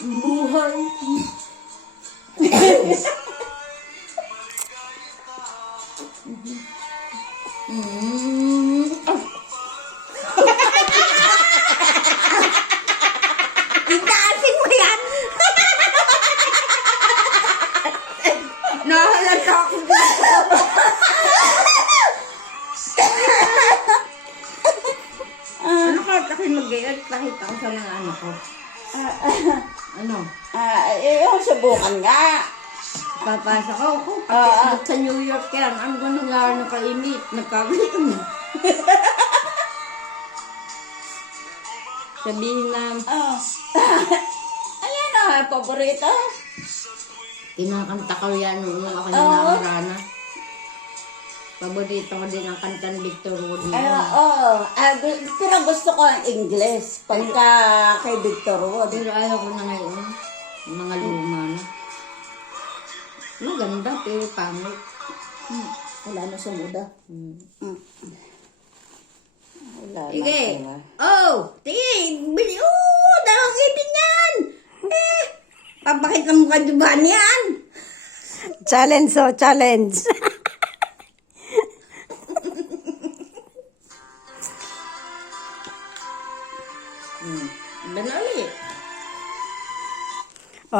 Buhay. Itaasin mo yan! Nahalata ako. Ano ka kasi mag-iat kahit ako sa mga anak ko? Ano? Yung subukan nga. Papasok ako. Pati sa New York yan. Ano ba nangyari na kainit? Nagkagayon. Sabihin na, Ayan o, paborito. kinakanta ko yan nung ako nanamarana. Paborito ko din ang kantang Victor Wood na. Pero gusto ko ang English pagka kay Victor Wood. Pero ayaw ko na ngayon. Yung mga luma na. Maganda pero pangit. Wala na sa muda. Wala na Sige. sila. Oh! Bili! Oh! Dalawang ipin yan! Papakita mo ka diba yan? Challenge, challenge. Iba na ulit.